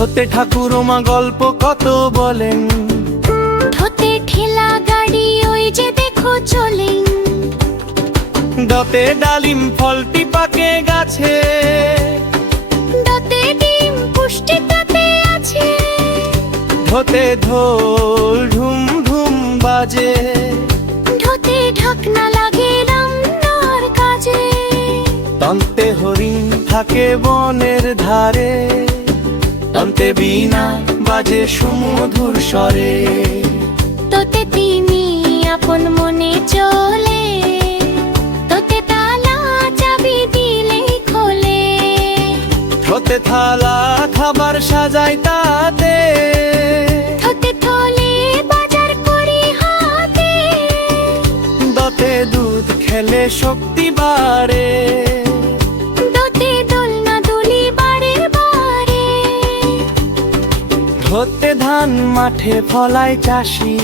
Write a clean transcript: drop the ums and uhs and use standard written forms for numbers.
ঢোতে ঠাকুরমা গল্প কত বলেন, ঢোতে ঠেলা গাড়ি ওই যে দেখো চলেন। ডতে ডালিম ফলটি পাকে গাছে, ডতে ডিম পুষ্টি তাতে আছে। ঢোতে ঢোল ঢুম ঢুম বাজে, ঢোতে ঢাকনা লাগে রান্নার কাজে। তন্তে হরিণ থাকে বনের ধারে, তন্তে বীণা বাজে সুমধুর স্বরে। তোতে তিনি আপন মনে চলে, তোতে তালা চাবি দিলেই খোলে। ঠোঁতে থালা খাবার সাজাই তাতে, ঠোঁতে থলে বাজার করি হাতে। দতে দুধ খেলে শক্তি বাড়ে, দোতে দোলনা দুলি বারে বারে। ঢোতে ধান মাঠে ফলায় চাষি।